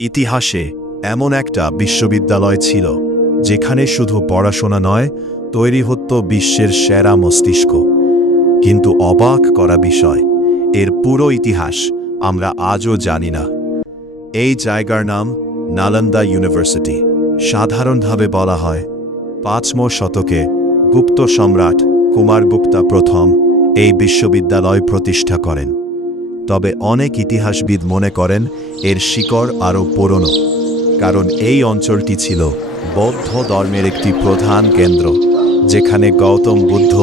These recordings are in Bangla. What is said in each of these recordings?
ইতিহাসে এমন একটা বিশ্ববিদ্যালয় ছিল যেখানে শুধু পড়াশোনা নয়, তৈরি হতো বিশ্বের সেরা মস্তিষ্ক। কিন্তু অবাক করা বিষয়, এর পুরো ইতিহাস আমরা আজও জানি না। এই জায়গার নাম নালন্দা ইউনিভার্সিটি। সাধারণভাবে বলা হয় ৫ম শতকে গুপ্ত সম্রাট কুমারগুপ্তা প্রথম এই বিশ্ববিদ্যালয় প্রতিষ্ঠা করেন। তবে অনেক ইতিহাসবিদ মনে করেন এর শিকড় আরও পুরনো, কারণ এই অঞ্চলটি ছিল বৌদ্ধ ধর্মের একটি প্রধান কেন্দ্র, যেখানে গৌতম বুদ্ধ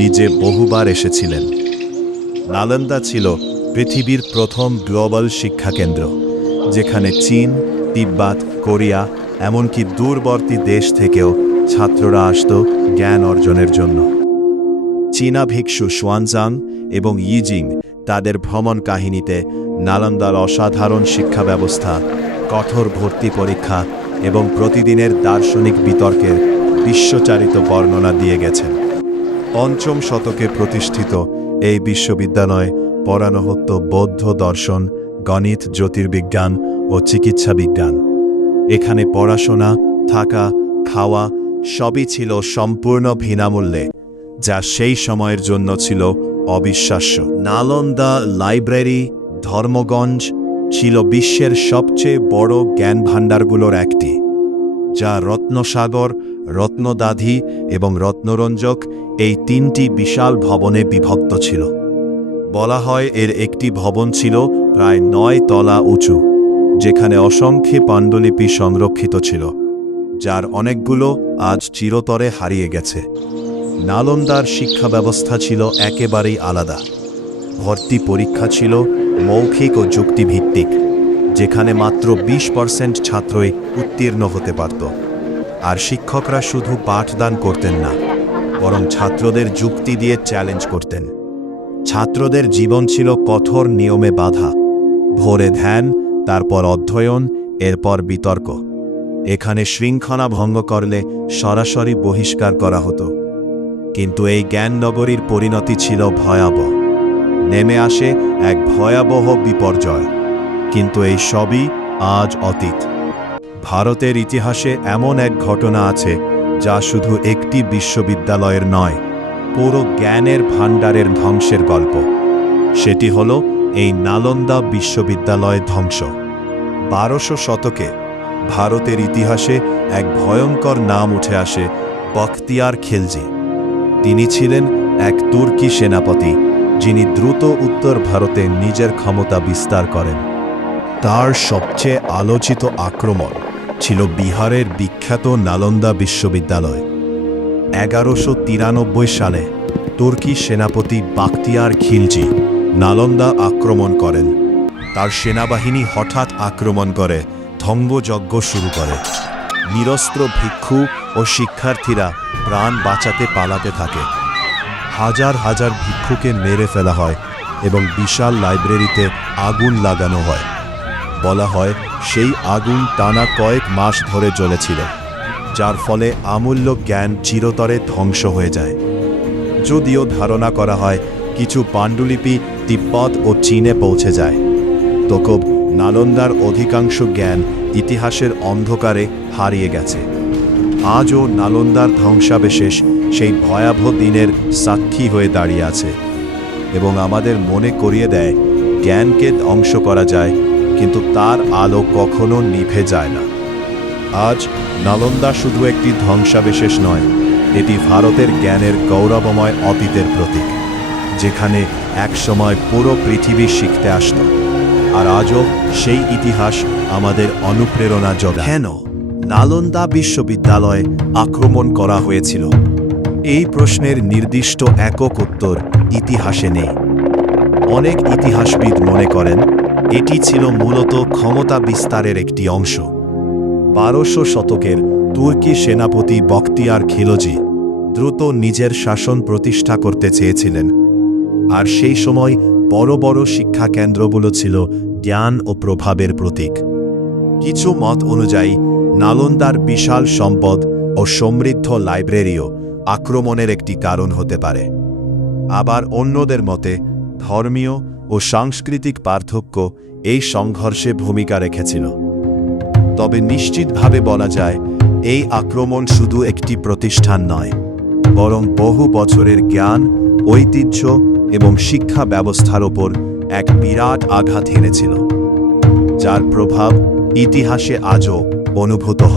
নিজে বহুবার এসেছিলেন। নালন্দা ছিল পৃথিবীর প্রথম গ্লোবাল শিক্ষাকেন্দ্র, যেখানে চীন, তিব্বত, কোরিয়া এমনকি দূরবর্তী দেশ থেকেও ছাত্ররা আসত জ্ঞান অর্জনের জন্য। চীনা ভিক্ষু শুয়ানজাং এবং ইজিং তাদের ভ্রমণ কাহিনীতে নালন্দার অসাধারণ শিক্ষা ব্যবস্থা, কঠোর ভর্তি পরীক্ষা এবং প্রতিদিনের দার্শনিক বিতর্কের বিশ্বচারিত বর্ণনা দিয়ে গেছেন। ৫ম শতকে প্রতিষ্ঠিত এই বিশ্ববিদ্যালয়ে পড়ানো হতো বৌদ্ধ দর্শন, গণিত, জ্যোতির্বিজ্ঞান ও চিকিৎসা বিজ্ঞান। এখানে পড়াশোনা, থাকা, খাওয়া সবই ছিল সম্পূর্ণ বিনামূল্যে, যা সেই সময়ের জন্য ছিল অবিশ্বাস্য। নালন্দা লাইব্রেরি ধর্মগঞ্জ ছিল বিশ্বের সবচেয়ে বড় জ্ঞান ভাণ্ডারগুলোর একটি, যা রত্নসাগর, রত্নদাধি এবং রত্নরঞ্জক এই ৩টি বিশাল ভবনে বিভক্ত ছিল। বলা হয় এর একটি ভবন ছিল প্রায় ৯ তলা উঁচু, যেখানে অসংখ্য পাণ্ডুলিপি সংরক্ষিত ছিল, যার অনেকগুলো আজ চিরতরে হারিয়ে গেছে। নালন্দার শিক্ষা ব্যবস্থা ছিল একেবারেই আলাদা। ভর্তি পরীক্ষা ছিল মৌখিক ও যুক্তিভিত্তিক, যেখানে মাত্র ২০% ছাত্রই উত্তীর্ণ হতে পারত। আর শিক্ষকরা শুধু পাঠদান করতেন না, বরং ছাত্রদের যুক্তি দিয়ে চ্যালেঞ্জ করতেন। ছাত্রদের জীবন ছিল কঠোর নিয়মে বাঁধা। ভোরে ধ্যান, তারপর অধ্যয়ন, এরপর বিতর্ক। এখানে শৃঙ্খলা ভঙ্গ করলে সরাসরি বহিষ্কার করা হতো। কিন্তু এই জ্ঞান নগরীর পরিণতি ছিল ভয়াবহ। নেমে আসে এক ভয়াবহ বিপর্যয়। কিন্তু এই সবই আজ অতীত। ভারতের ইতিহাসে এমন এক ঘটনা আছে যা শুধু একটি বিশ্ববিদ্যালয়ের নয়, পুরো জ্ঞানের ভাণ্ডারের ধ্বংসের গল্প। সেটি হল এই নালন্দা বিশ্ববিদ্যালয় ধ্বংস। ১২শ শতকে ভারতের ইতিহাসে এক ভয়ঙ্কর নাম উঠে আসে, বখতিয়ার খিলজি। তিনি ছিলেন এক তুর্কি সেনাপতি, যিনি দ্রুত উত্তর ভারতে নিজের ক্ষমতা বিস্তার করেন। তার সবচেয়ে আলোচিত আক্রমণ ছিল বিহারের বিখ্যাত নালন্দা বিশ্ববিদ্যালয়। ১১৯৩ সালে তুর্কি সেনাপতি বখতিয়ার খিলজি নালন্দা আক্রমণ করেন। তার সেনাবাহিনী হঠাৎ আক্রমণ করে ধ্বংসযজ্ঞ শুরু করে। নিরস্ত্র ভিক্ষু ও শিক্ষার্থীরা প্রাণ বাঁচাতে পালাতে থাকে। হাজার হাজার ভিক্ষুকে মেরে ফেলা হয় এবং বিশাল লাইব্রেরিতে আগুন লাগানো হয়। বলা হয় সেই আগুন টানা কয়েক মাস ধরে জ্বলেছিল, যার ফলে অমূল্য জ্ঞান চিরতরে ধ্বংস হয়ে যায়। যদিও ধারণা করা হয় কিছু পাণ্ডুলিপি তিব্বত ও চীনে পৌঁছে যায়, তবু নালন্দার অধিকাংশ জ্ঞান ইতিহাসের অন্ধকারে হারিয়ে গেছে। আজও নালন্দার ধ্বংসাবশেষ সেই ভয়াবহ দিনের সাক্ষী হয়ে দাঁড়িয়ে আছে এবং আমাদের মনে করিয়ে দেয়, জ্ঞানকে ধ্বংস করা যায়, কিন্তু তার আলো কখনো নিভে যায় না। আজ নালন্দা শুধু একটি ধ্বংসাবশেষ নয়, এটি ভারতের জ্ঞানের গৌরবময় অতীতের প্রতীক, যেখানে একসময় পুরো পৃথিবী শিখতে আসত। আর আজও সেই ইতিহাস আমাদের অনুপ্রেরণা যোগায়। কেন নালন্দা বিশ্ববিদ্যালয়ে আক্রমণ করা হয়েছিল? এই প্রশ্নের নির্দিষ্ট একক উত্তর ইতিহাসে নেই। অনেক ইতিহাসবিদ মনে করেন এটি ছিল মূলত ক্ষমতা বিস্তারের একটি অংশ। ১২শ শতকের তুর্কি সেনাপতি বখতিয়ার খিলজি দ্রুত নিজের শাসন প্রতিষ্ঠা করতে চেয়েছিলেন। আর সেই সময় বড় বড় শিক্ষা কেন্দ্রগুলো ছিল জ্ঞান ও প্রভাবের প্রতীক। কিছু মত অনুযায়ী নালন্দার বিশাল সম্পদ ও সমৃদ্ধ লাইব্রেরিও আক্রমণের একটি কারণ হতে পারে। আবার অন্যদের মতে ধর্মীয় ও সাংস্কৃতিক পার্থক্য এই সংঘর্ষে ভূমিকা রেখেছিল। তবে নিশ্চিতভাবে বলা যায় এই আক্রমণ শুধু একটি প্রতিষ্ঠান নয়, বরং বহু বছরের জ্ঞান, ঐতিহ্য এবং শিক্ষা ব্যবস্থার ওপর এক বিরাট আঘাত হেনেছিল, যার প্রভাব ইতিহাসে আজও অনুভূত হয়।